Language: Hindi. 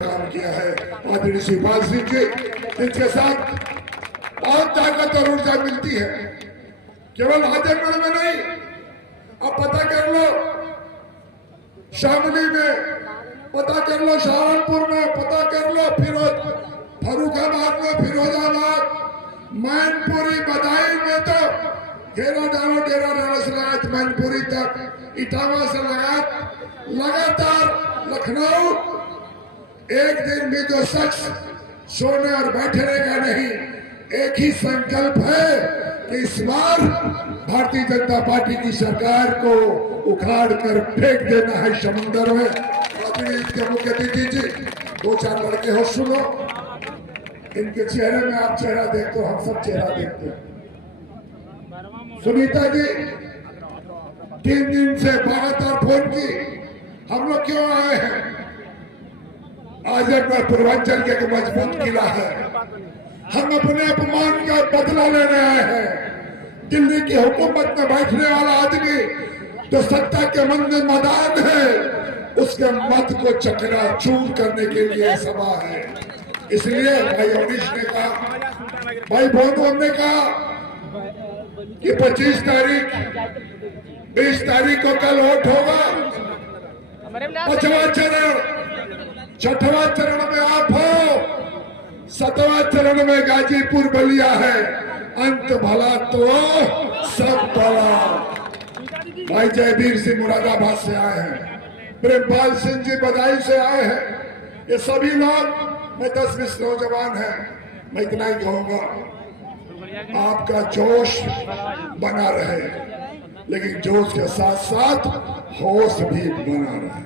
काम किया है आदरणीय शिवपाल सिंह जी, जिनके साथ बहुत ताकत और ऊर्जा मिलती है, केवल आजमगढ़ में नहीं। अब पता कर लो शामली में, पता कर लो सहारनपुर में, पता कर लो फर्रुखाबाद में, फिरोजाबाद, मैनपुरी, बदायूं में तो डेरा डालो से लगा मैनपुरी तक, इटावा से लगा लगातार लखनऊ। एक दिन भी जो शख्स सोने और बैठने का नहीं, एक ही संकल्प है कि इस बार भारतीय जनता पार्टी की सरकार को उखाड़ कर फेंक देना है समुद्र में। इसके मुख्य अतिथि जी, दो चार लड़के हो, सुनो, इनके चेहरे में आप चेहरा देखते हो, हम सब चेहरा देखते हैं। सुनीता जी 3 दिन से लगातार फोन की, हम लोग क्यों आए हैं? आजमगढ़ पूर्वांचल के एक मजबूत किला है, हम अपने अपमान का बदला लेने आए हैं। दिल्ली की हुकूमत में बैठने वाला आदमी जो सत्ता के मैदान है, उसके मत को चकनाचूर करने के लिए सभा है। इसलिए भाई अवनीश ने कहा, भाई भोंदू ने कहा कि 25 तारीख 20 तारीख को कल वोट होगा, 5वां चरण, 6वां चरण में आप हो, 7वां चरण में गाजीपुर बलिया है, अंत भला तो सब भला। भाई जयवीर सिंह मुरादाबाद से आए हैं, प्रेमपाल सिंह जी बदायूं से आए हैं, ये सभी लोग, मैं 10-20 नौजवान हैं, मैं इतना ही कहूंगा, आपका जोश बना रहे, लेकिन जोश के साथ साथ होश भी बना रहे।